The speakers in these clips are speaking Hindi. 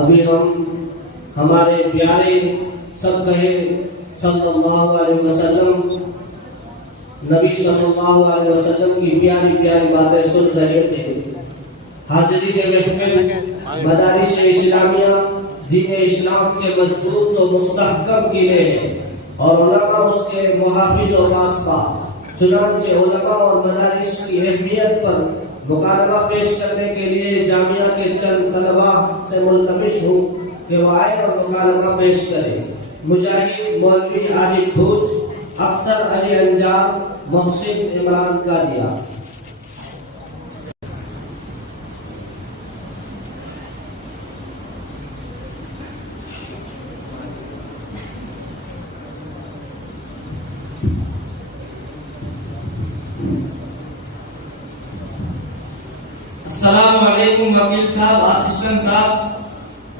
अभी हम हमारे प्यारे सब कहे सल्लल्लाहु अलैहि वसल्लम, नबी सल्लल्लाहु अलैहि वसल्लम की प्यारी प्यारी बातें सुन रहे थे। हाजिरी के महफिल मदारिस इस्लामिया दीन इस्लाम के मजबूत और मुस्तहकम किले हैं और उलमा उसके मुहाफिज और पासबा। चुनांचे उलमा और मदारिस की अहमियत पर मुकालमा पेश करने के लिए जामिया के चंद तलबा से मुल्तमिस हूँ कि वो आए और मुकालमा पेश करें। मुजाहिद मौलवी आरिफ भूज, अख्तर अली अंजार, मोहसिन इमरान कादिया। अस्सलाम वालेकुम वकील साहब, असिस्टेंट साहब।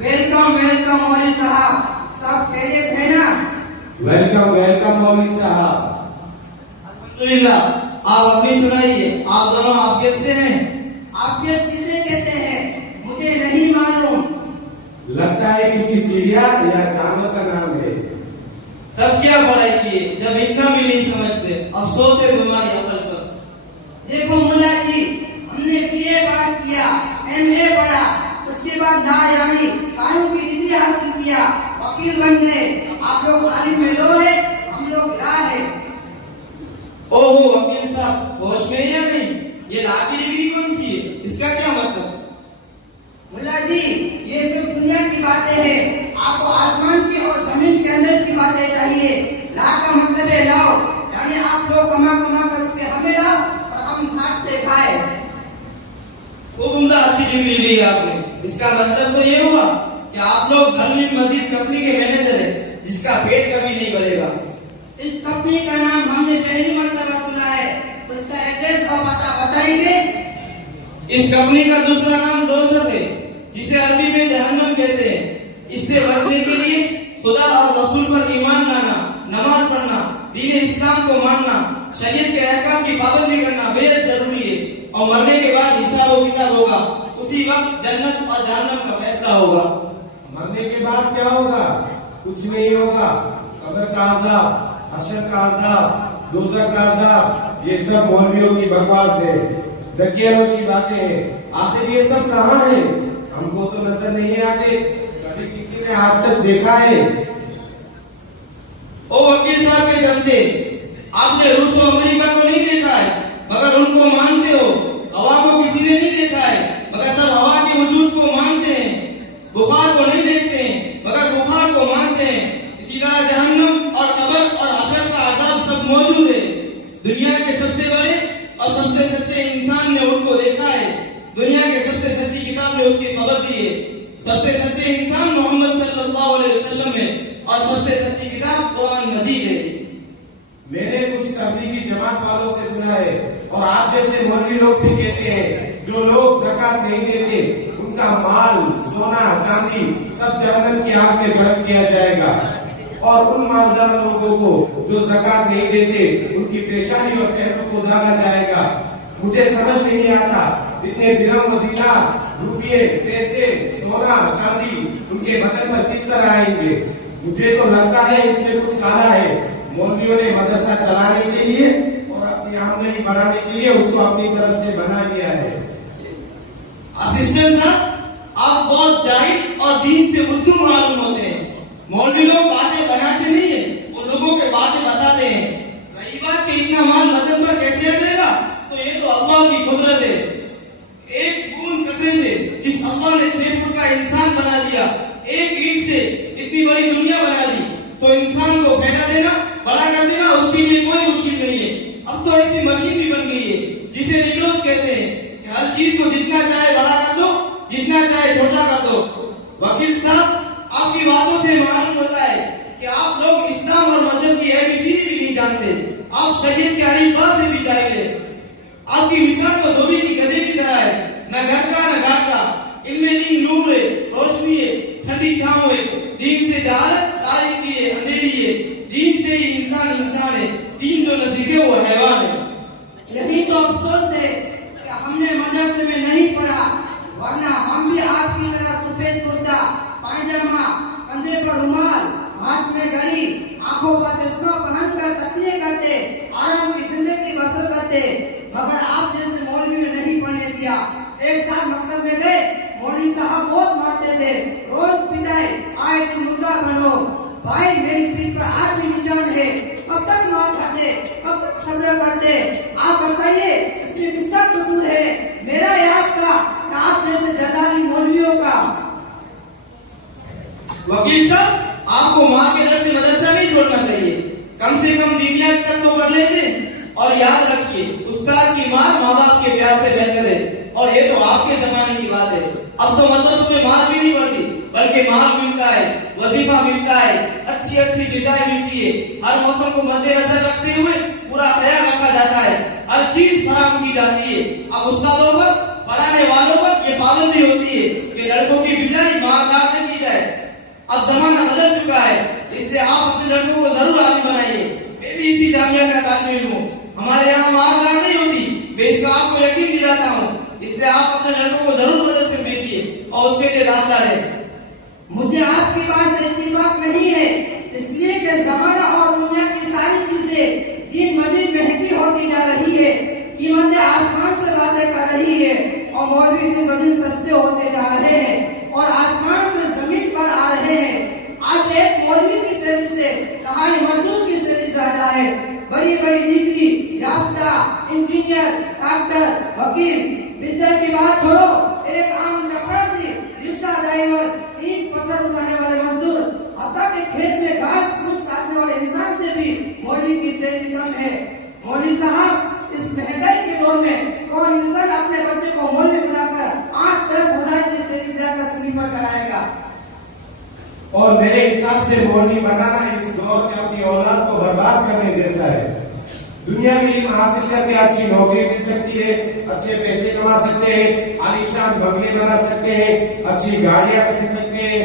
वेलकम वेलकम मौलवी साहब, सब खैरियत है ना? वेलकम वेलकम मौलवी साहब। अल्हम्दुलिल्लाह। आप अपनी सुनाइए, आप दोनों आफियत से हैं? आफियत किसे कहते हैं मुझे नहीं मालूम। लगता है किसी चिड़िया या जानवर का नाम है। तब क्या पढ़ाई किए जब इतना भी नहीं समझते? अफसोस है तुम्हारी अकल पर। देखो मुल्ला जी, हमने बीए पास किया, एमए पढ़ा, उसके बाद यानी कानून की डिग्री हासिल किया, वकील बन गए। आप लोग आलिम में लो है, हम लोग ला है। ओहो वकील साहब, होश में या नहीं? ये ला की डिग्री कौन सी है? इसका क्या मतलब? मुल्ला जी, ये सिर्फ दुनिया की बातें हैं, आपको आसमान की और जमीन के अंदर की बातें चाहिए। ला का मतलब है लाओ, यानी आप लोग कमा कमा कर रुपये हमें लाओ और हम हाथ से खाए। खूब उम्दा अच्छी डिग्री ली आपने। इसका मतलब तो ये हुआ कि आप लोग धर्मिक मस्जिद कंपनी के मैनेजर हैं, जिसका पेट कभी नहीं भरेगा। इस कंपनी का नाम हमने पहली मर्तबा सुना है, उसका एड्रेस और पता बताएंगे? इस कंपनी का दूसरा नाम दोज़ख है, जिसे अरबी में जहन्नम कहते हैं। इससे बचने के लिए खुदा और रसूल पर ईमान लाना, नमाज पढ़ना, दीन इस्लाम को मानना, शरीयत के अहकाम की पाबंदी करना बेहद जरूरी है। और मरने के बाद हिसाब और किताब होगा, उसी वक्त जन्नत और जहन्नम का फैसला होगा। मरने के बाद क्या होगा? कुछ नहीं होगा। कब्र का अज़ाब, हशर का अज़ाब, दोज़ख का अज़ाब, ये सब मौलवियों की बकवास है, दकियानोशी बातें हैं। आखिर ये सब कहाँ है? हमको तो नजर नहीं आते। कभी किसी ने आज तक देखा है? ओ वकील साहब के चमचे, आपने रूस और अमेरिका को नहीं देखा है, मगर उनको मानते हो। हवा को किसी ने नहीं देखा है, मगर सब हवा के वजूद को मानते हैं। बुखार को नहीं देखते हैं, मगर बुखार को मानते हैं। इसी तरह जहन्नम और कब्र और हशर का अज़ाब सब मौजूद है। दुनिया के सबसे बड़े और सबसे सच्चे इंसान ने उनको देखा है। दुनिया के सबसे सच्ची किताब ने उसकी खबर दी है। सबसे सच्चे इंसान मोहम्मद सल्लल्लाहु अलैहि वसल्लम है और सबसे सच्ची किताब कुरान मजीद है। मैंने कुछ तबलीगी जमात वालों से सुना है और आप जैसे मौलवी लोग भी कहते हैं, जो लोग ज़कात नहीं देते उनका माल, सोना, चांदी सब जहन्नम की आग में गर्म किया जाएगा। और उन मालदार लोगों को जो ज़कात नहीं देते उनकी पेशानी और पैरों को दागा जाएगा। मुझे समझ नहीं आता इतने दिरहम, दीनार, रुपये, पैसे, सोना, चांदी उनके बदन पर किस तरह आएंगे। मुझे तो लगता है इसमें कुछ काला है। मौलवियों ने मदरसा चलाने के लिए और अपनी आमदनी बढ़ाने के लिए उसको अपनी तरफ से बना लिया है। असिस्टेंट साहब, आप बहुत जाहिल और दीन से उर्दू मालूम होते हैं। मौलवी लोग बातें बनाते नहीं है, वो लोगों के बातें बताते हैं। रही बात कि इतना माल बदन पर कैसे आ जाएगा, तो ये तो अल्लाह की कुदरत है। एक बूंद कतरे से जिस अल्लाह ने 6 फुट का इंसान बना दिया, एक ईंट से इतनी बड़ी दुनिया बना दी, तो इंसान को फैला देना, बड़ा कर देना उसके लिए कोई मुश्किल नहीं है। अब तो ऐसी मशीन भी बन गई है जिसे रिक्लोस कहते हैं कि हर चीज को जितना चाहे बड़ा कर दो, जितना चाहे छोटा कर दो। वकील साहब, आपकी बातों से मालूम होता है कि आप लोग इस्लाम और मजहब की ABCD भी नहीं जानते। आप शरीयत के अलीफबा से भी जाहिल है। आपकी मिसाल तो धोबी की गधे की तरह है, न घर का न घाट का। इनमें दीन नूर है, रोशनी है, ठंडी छांव है। दीन से जहालत तारीकी है, अंधेरी है। दीन से ही इंसान है। दीन जो न सीखे वो हैवान है। यही तो अफसोस है कि हमने मदरसे में नहीं पढ़ा, वरना हम सफेद कुर्ता पायजामा, कंधे पर रुमाल, हाथ में घड़ी, आंखों पर चश्मा पहन कर तकलीफ करते, आराम की जिंदगी बसर करते, मगर आप जैसे मौलवी ने नहीं पढ़ने दिया। एक साल मकतब में गए, मौलवी साहब बहुत मारते थे, रोज पिटाई, आए तुम मुर्गा बनो। भाई मेरी पीठ पर आज भी निशान है, कब तक मार खाते, कब तक सब्र करते? आप बताइए इसमें किसका कसूर है, मेरा या आपका, आप जैसे जलाली मौलवियों का? वकील साहब, आपको माँ के डर से मदरसा नहीं छोड़ना चाहिए, कम से कम दीनिया तक तो पढ़ लेते। और याद रखिए, उस्ताद की मार माँ बाप के प्यार से बेहतर है। और ये तो आपके जमाने की बात है, अब तो मदरसों में मार भी नहीं पड़ती, बल्कि माल मिलता है, वजीफा मिलता है, अच्छी अच्छी ग़िज़ाएं मिलती है, हर मौसम को मद्देनजर रखते हुए पूरा ख्याल रखा जाता है, हर चीज फराहम की जाती है। अब उस्तादों पर, पढ़ाने वालों पर ये पाबंदी होती है कि लड़कों की पिटाई मार काट न की जाए। अब जमाना बदल चुका है, इसलिए आप अपने लड़कों को जरूर आगे बनाइए। मैं भी इसी जामिया का तालिब इल्म हूँ, हमारे यहाँ मार काट नहीं होती, मैं इसका आपको यकीन दिलाता हूँ। इसलिए आप अपने लड़कों को जरूर मदरसे भेजिए और उसके लिए दाखिला है। मुझे आपकी बात से इत्तेफाक नहीं है, इसलिए कि जमाना और दुनिया की सारी चीजें दिन मजीद महंगी होती जा रही है, कीमतें आसमान से बातें कर रही है और मौलवी दिन मजीद सस्ते होते जा रहे हैं और आसमान से जमीन पर आ रहे हैं। आज एक मौलवी की सैलरी से कहानी मजदूर की सैलरी ज्यादा है। बड़ी बड़ी डिग्री याफ्ता इंजीनियर, डॉक्टर, वकील, विद्या की बात छोड़ो, एक आम चपरासी, रिक्शा ड्राइवर, ईंट पत्थर उठाने वाले मजदूर, हत्ता के खेत में घास फूस काटने वाले इंसान से भी मौलवी की सैलरी कम है। मौलवी साहब, इस महंगाई के दौर में कौन इंसान अपने बच्चे को मौलवी बनाकर 8-10 हजार की सैलरी देकर स्लीपर कराएगा? और मेरे हिसाब से मौलवी बनाना इस दौर में अपनी औलाद को बर्बाद करने जैसा है। दुनिया में इल्म हासिल करके अच्छी नौकरी मिल सकती है, अच्छे पैसे कमा सकते हैं, आलीशान बंगले बना सकते हैं, अच्छी गाड़ियां खरीद सकते हैं,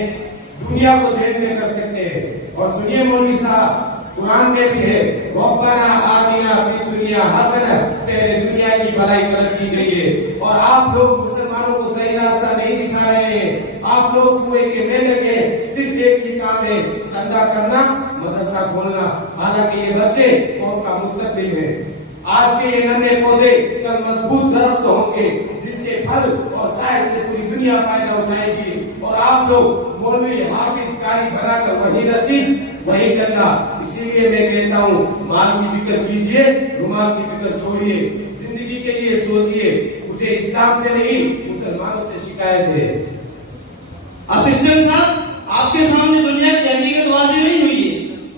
दुनिया को जेब में कर सकते हैं। और सुनिए मौलवी साहब, कुरान में भी है, रब्बना आतिना फिद दुनिया हसना, पहले दुनिया की भलाई तलब की गई है। और आप लोग मुसलमानों को सही रास्ता नहीं दिखा रहे हैं, आप लोग कुएं के में लगे, सिर्फ एक ही काम है, चंदा करना, मदरसा खोलना। हालांकि ये बच्चे कौम का मुस्तकबिल है। आज के ये नन्हे पौधे कल मजबूत दरख्त होंगे, जिसके फल और साय से पूरी दुनिया फायदा उठाएगी। और आप लोग मौलवी हाफिज कारी बनाकर वही नसीब वही चलना। इसीलिए मैं कहता हूँ, माल की फिक्र कीजिए, रुमाल की फिक्र छोड़िए, जिंदगी के लिए सोचिए। मुझे इस्लाम से नहीं मुसलमानों से शिकायत है। असिस्टेंट साहब, आपके सामने दुनिया की हकीकत वाज़ेह नहीं हुई है।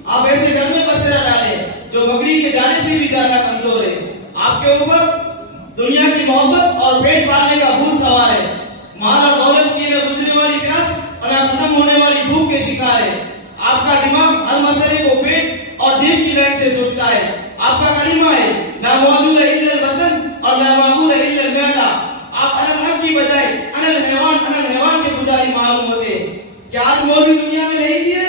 आप ऐसे घर में बसेरा डालें जो बकरी के जाने से भी ज्यादा कमजोर है। आपके ऊपर दुनिया की मोहब्बत और पेट पालने का भूत सवार है। माल और दौलत की न गुजरने वाली प्यास और न खत्म होने वाली भूख के शिकार है। आपका दिमाग हर मसले को पेट और जीभ की लाइन से सोचता है। आपका कलीमा है, ना मौजूद है इल्लल वतन और ना माबूद है इल्लल मैदा। आप अनल हक की बजाय अनल हैवान के पुजारी मालूम होते हैं। क्या आज मौलवी दुनिया में नहीं दिए?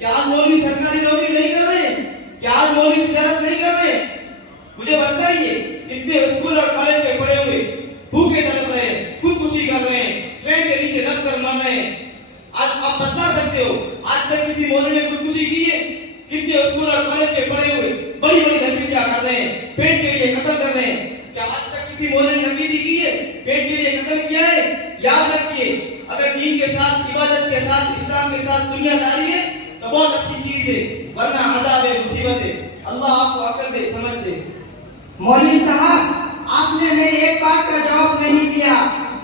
क्या आज मौलवी सरकारी नौकरी नहीं कर रहे? क्या आज मौलवी तिजारत नहीं कर रहे? मुझे बताइए, कितने स्कूल और कॉलेज में पढ़े हुए भूखे तड़प रहे, खुदकुशी कर रहे, ट्रेन के नीचे दब कर मर रहे। आज आप बता सकते हो, आज तक किसी मौलवी ने खुदकुशी की है? कितने स्कूल और कॉलेज में पढ़े हुए बड़ी बड़ी नतीजा कर रहे हैं, पेट के लिए कत्ल कर रहे हैं। क्या आज तक किसी मौलवी ने नकीदी की है, पेट के लिए कत्ल किया है? याद रखिए, अगर दीन के साथ, इबादत के साथ, इस्लाम के साथ दुनियादारी है तो बहुत अच्छी चीज है, वरना अज़ाब है, मुसीबत है। अल्लाह आपको अक्ल दे, समझ दे। मौलवी साहब, आपने मेरी एक बात का जवाब नहीं दिया,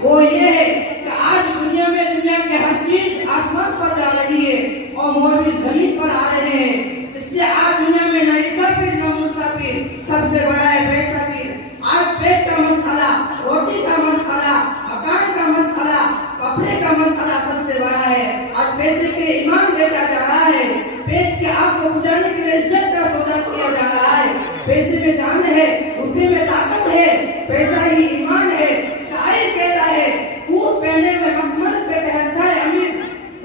वो ये है कि आज दुनिया में दुनिया की हर चीज आसमान पर जा रही है और मौलवी जमीन पर आ रहे हैं। इसलिए आज दुनिया में न ईसाफिर न मुसाफिर, सबसे बड़ा है बेसाफिर। आज पेट का मसला, रोटी का मसला, मकान का मसला, कपड़े का मसला सबसे बड़ा है। आज पैसे के ईमान बेचा जा रहा है, पेट के आग को बुझाने के लिए इज्जत का सौदा किया जा रहा है। पैसे में जान है, रुपये में ताकत है, पैसा ही ईमान है। शायर कहता है, ऊँट पहने हुए मखमल पे टहलता है अमीर,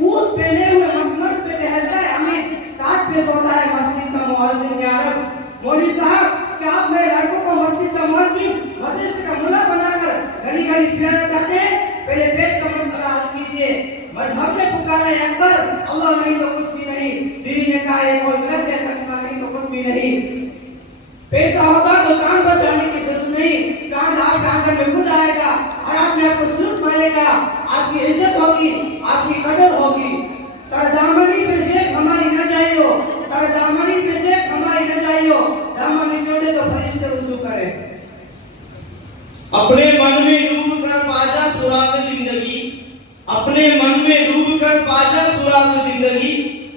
ऊँट पहने हुए मखमल पे टहलता है अमीर, काट पे सोता है मस्जिद का मुअज्जिन या रब। मौलवी साहब, क्या आप मेरे लड़कों को मस्जिद का मुअज्जिन, मदरसे का मुल्ला बनाकर गली गली फिराना चाहते हैं? पहले पेट का मसला हल कीजिए। मजहब ने पुकारा अकबर, अल्लाह नहीं तो कुछ भी नहीं। बीवी ने कहा ये कोई गलत है, तकबीर नहीं तो कुछ भी नहीं। पैसा होगा तो चांद पर जाने की जरूरत नहीं, चांद आपके आंगन में खुद आएगा और आपने आपको सुलूट मारेगा, आपकी इज्जत होगी, आपकी कदर होगी। दामनी पे शेख हमारी न जाइयो, दामनी पे शेख हमारी न जाइयो, दामन निचोड़े तो फरिश्ते रुसू करे। अपने मन में डूब कर पाजा सुराग जिंदगी, अपने मन में डूब कर पाजा सुराग जिंदगी,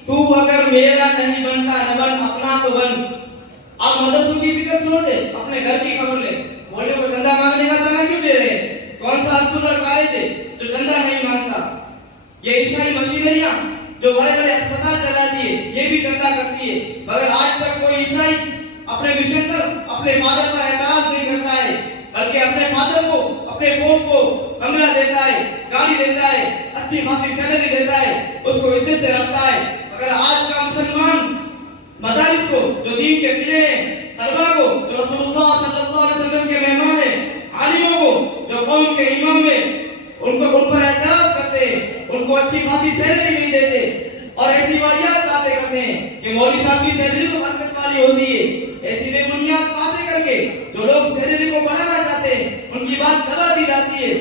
तू अगर मेरा नहीं बनता न बन अपना तो बन। आप मदरसों की फिक्र छोड़ दे, अपने घर की खबर ले। बोले को चंदा मांगने का तना क्यों दे रहे? कौन सा स्कूल और कॉलेज है जो चंदा नहीं मांगता? ये ईसाई मशीनरियां जो बड़े बड़े अस्पताल चलाती है, ये भी चंदा करती है, मगर आज तक कोई ईसाई अपने मिशन पर अपने फादर का एतराज नहीं करता है, बल्कि अपने फादर को, अपने पोप को बंगला देता है, गाड़ी देता है, अच्छी खासी सैलरी देता है, उसको इज्जत से रखता है। अगर आज का मुसलमान मदारिस को, जो दीन के किले हैं, तलबा को, जो रसूलुल्लाह सल्लल्लाहु अलैहि वसल्लम के मेहमान हैं, आलिमों को, जो कौम के इमाम हैं, उनको उन पर एतराज करते हैं, उनको अच्छी खासी सैलरी नहीं देते और ऐसी वाहियात बातें करते हैं कि मौलवी साहब की सैलरी तो बरकत वाली होती है। ऐसी बेबुनियाद बातें करके जो लोग सैलरी को बढ़ाना चाहते हैं, उनकी बात दबा दी जाती है।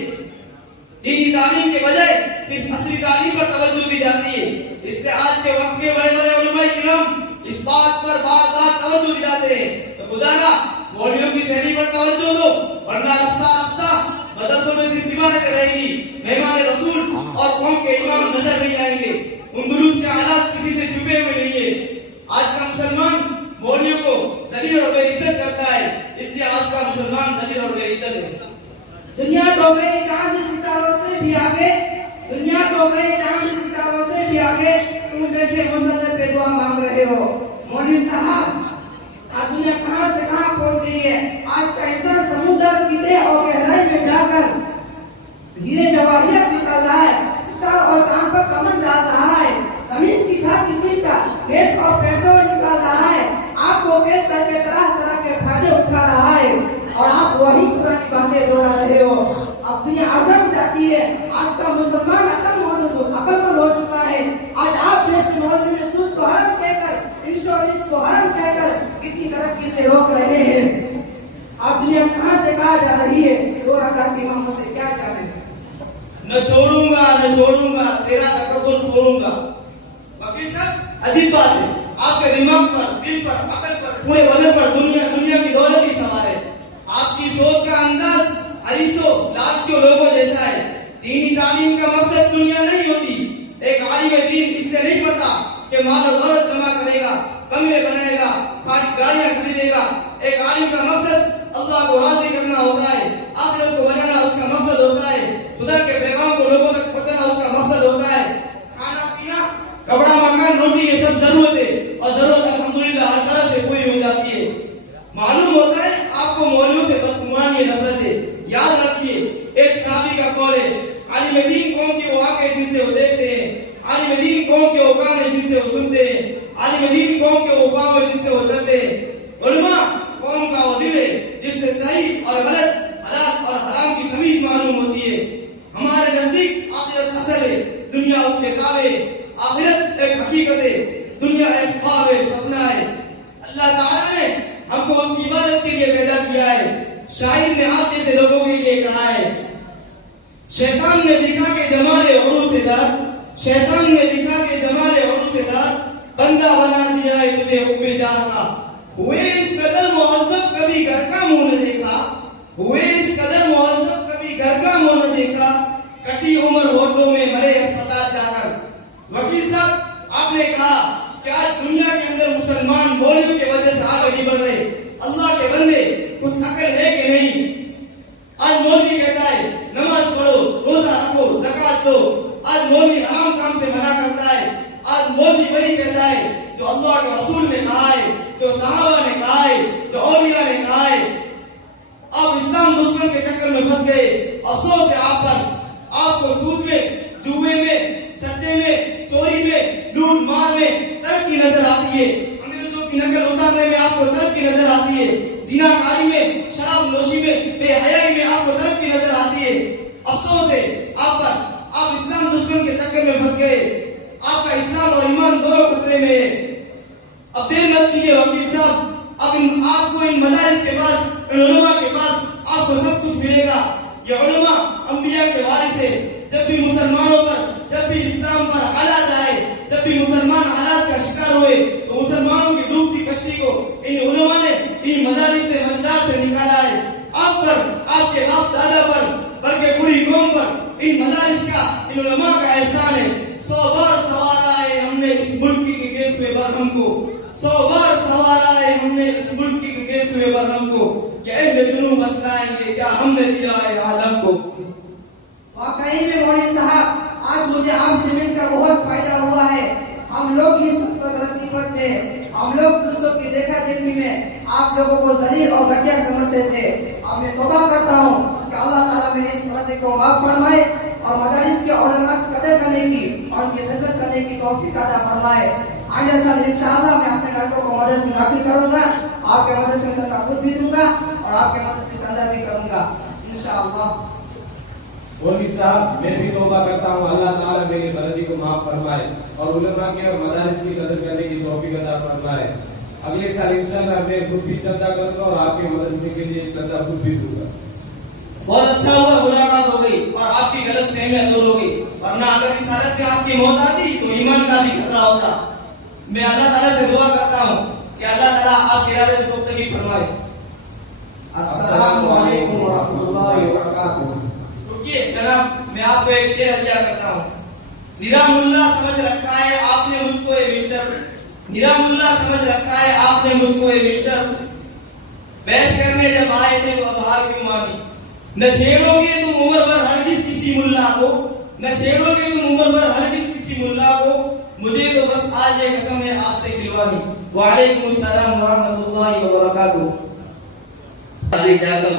दीनी तालीम के बजाय सिर्फ असली तालीम पर तवज्जो दी जाती है। इसलिए आज के वक्त के बड़े बड़े उलमा इकराम इस बात पर बार बार तवज्जो दिलाते हैं, तो खुदारा मौलवियों की सैलरी पर तवज्जो दो, वरना रास्ता रास्ता मदरसों में सिर्फ इबादत रहेगी, मेहमान रसूल और कौम के इमाम नजर नहीं आएंगे। उन दुरुस्त के हालात किसी से छुपे हुए नहीं है। आज का मुसलमान मौलवियों को जलील और बेइज्जत करता है, इसलिए आज का मुसलमान जलील और बेइज्जत है। दुनिया तो गई चांद सितारों से भी आगे, दुनिया तो गई चांद सितारों से भी आगे, तुम बैठे मुसल्ले पे दुआ मांग रहे हो। मौलवी साहब, आज दुनिया कहां से कहां पहुंच गई है। आज का इंसान समुद्र किले और गहराई में जाकर हीरे जवाहरात निकाल रहा है, सितारा और चांद पर कमर डाल रहा है, जमीन की छाती का गैस और पेट्रोल निकाल रहा है, आपको बेच करके तरह तरह के फायदे उठा रहा है और आप वही पुरानी बातें दोहरा रहे हो। अपनी आजम जाती है। आज का मुसलमान अकल हो चुका है। आज आप जैसे मौलवी ने सूद को हराम कहकर, इंश्योरेंस को हराम कहकर कितनी तरक्की से रोक रहे हैं। आप दुनिया कहां से कहा जा रही है, दो रकात की इमामों से क्या जाने। न छोड़ूंगा न छोड़ूंगा तेरा तकब्बुर तोड़ूंगा। वकील साहब, अजीब बात है, आपके दिमाग पर, दिल पर, अकल पर, पूरे बदन पर दुनिया की दौलत ही सवार है। आपकी सोच का अंदाज अरीसो लाखों लोगों जैसा है। दीनी तालीम का मकसद दुनिया नहीं होती। एक आलिम दीन इसलिए नहीं पता कि माल और दौलत जमा करेगा, बंगले बनाएगा, गाड़ियां खरीदेगा। एक आलिम का मकसद अल्लाह को राजी करना होता है, आखिरत को बनाना उसका मकसद होता है, खुदा के पैगाम को लोगों तक पहुंचाना उसका मकसद होता है। खाना पीना, कपड़ा मकान, रोटी, ये सब जरूरत है और जरूरत अल्हम्दुलिल्लाह हर तरह से पूरी हो जाती है। मालूम होता है आपको मौलवियों से बदगुमानी नफरत है। याद रखिए, एक सहाबी का कौल है, आलिम दीन कौम के वो आके जिनसे वो देखते हैं, आलिम दीन कौम के वो कान है जिनसे वो सुनते हैं, आलिम दीन कौम के वो पांव है जिनसे वो चलते हैं। उलमा कौम का वो दिल है जिससे सही और गलत, हलाल और हराम की तमीज मालूम होती है। हमारे नजदीक आखिरत असल है, दुनिया उसके ताबे। आखिरत एक हकीकत है, दुनिया एक ख्वाब है, सपना है। अल्लाह ताला ने हमको उसकी इबादत के लिए पैदा किया है। शायर ने आप जैसे लोगों के लिए कहा है, शैतान ने दिखा के जमाले औरों से डर, शैतान ने दिखा के जमाले औरों से डर, बंदा बना दिया है तुझे हुक्म जान का। हुए इस कदर मुअज़्ज़ब कभी घर का मुंह न देखा, हुए इस कदर मुअज़्ज़ब कभी घर का मुंह न देखा, कटी उम्र होठों में मरे अस्पताल जाकर। वकील साहब, आपने कहा कि आज दुनिया के अंदर मुसलमान मौलवियों की वजह से आगे नहीं बढ़ रहे। अल्लाह के बंदे, कुछ अकल है कि नहीं? आज मौलवी कहता है नमाज पढ़ो, रोजा रखो, ज़कात दो। आज मौलवी हराम काम से मना करता है। आज मौलवी वही कहता है जो अल्लाह के रसूल ने कहा है, जो सहाबा ने कहा है, जो औलिया ने कहा है। आप इस्लाम दुश्मन के चक्कर में फंस गए। अफसोस है आप पर। आपको सूद में, जुए में, सट्टे में, चोरी में, लूट मार में तरक्की नजर आती है। अंग्रेजों की नकल उतारने में आपको तरक्की नजर आती है। ज़िनाकारी में, शराब नोशी में, बेहयाई में आपको तरक्की नजर आती है। अफसोस है आप पर। आप इस्लाम दुश्मन दुश्मन के चक्कर में फंस गए, आपका इस्लाम और ईमान दोनों खतरे में है। अब देर मत कीजिए वकील साहब, अब आपको इन मदारिस के पास, इन उलमा के पास आपको सब कुछ मिलेगा। ये उलमा अंबिया के वारिस है। जब भी मुसलमानों पर, जब भी इस्लाम पर हालात आए, जब भी मुसलमान हालात का शिकार हुए, तो मुसलमानों की डूबती कश्ती को इन उलमा ने इन मदारिस से, मजार से निकाला है। आप पर, आपके बाप दादा पर, बल्कि पूरी कौम पर इन मदारिस का, इन उलमा का एहसान है। 100 बार सवाल आए हमने इस मुल्क के केस में बरहम को, 100 बार सवाल आए हमने इस मुल्क के केस में बरहम को, क्या अहले जुनून बतलाएंगे क्या हमने दिया है आलम को। वाकई में मौलवी साहब, आज मुझे आपसे मिलकर बहुत फायदा हुआ है। हम लोग इस वक्त गलती करते हैं, हम लोग दूसरों की देखा देखी में आप लोगों को जलील और घटिया समझते थे। अब मैं तौबा करता हूँ कि अल्लाह ताला मेरी इस गलती को माफ फरमाए और मदारिस के उलमा की कदर करने की और उनकी खिदमत करने की तौफीक अता फरमाए। आगे साल इंशाअल्लाह मैं अपने लड़कों को मदरसे में दाखिल करूंगा, आपके मदरसे में तकाफुल भी दूंगा और आपके मदरसे का अंदर भी करूंगा इंशाअल्लाह। मौलवी साहब, मैं भी तौबा करता हूँ, अल्लाह ताला मेरी गलती को माफ फरमाए और उलमा के और मदारिस की कदर करने की तौफीक अता फरमाए। अगले साल इंशाअल्लाह मैं खुद भी चंदा करूंगा और आपके मदरसे के लिए चंदा खुद भी दूंगा। बहुत अच्छा हुआ मुलाकात हो गई और आपकी गलत फहमियां दूर हो गई, वरना अगर इस हालत में आपकी मौत आती तो ईमान का भी खतरा होता। मैं अल्लाह ताला से दुआ करता हूँ कि अल्लाह ताला आपके इरादे में पुख्तगी फरमाए। अस्सलामु अलैकुम व रहमतुल्लाहि व बरकातुहू। रुकिए जनाब, मैं आपको एक शेर अदा करता हूँ। निरामुल्ला समझ रखा है आपने मुझको ये मिस्टर, निरामुल्ला समझ रखा है आपने मुझको ये मिस्टर, बहस करने जब आए थे तो हार क्यों मानी। न छेड़ोगे तुम उम्र भर हरगिज किसी मुल्ला को, न छेड़ोगे तुम उम्र भर हरगिज किसी मुल्ला को, मुझे तो बस आज ये कसम है आपसे खिलवानी। वालेकुम अस्सलाम व रहमतुल्लाहि व बरकातुहू। जाकर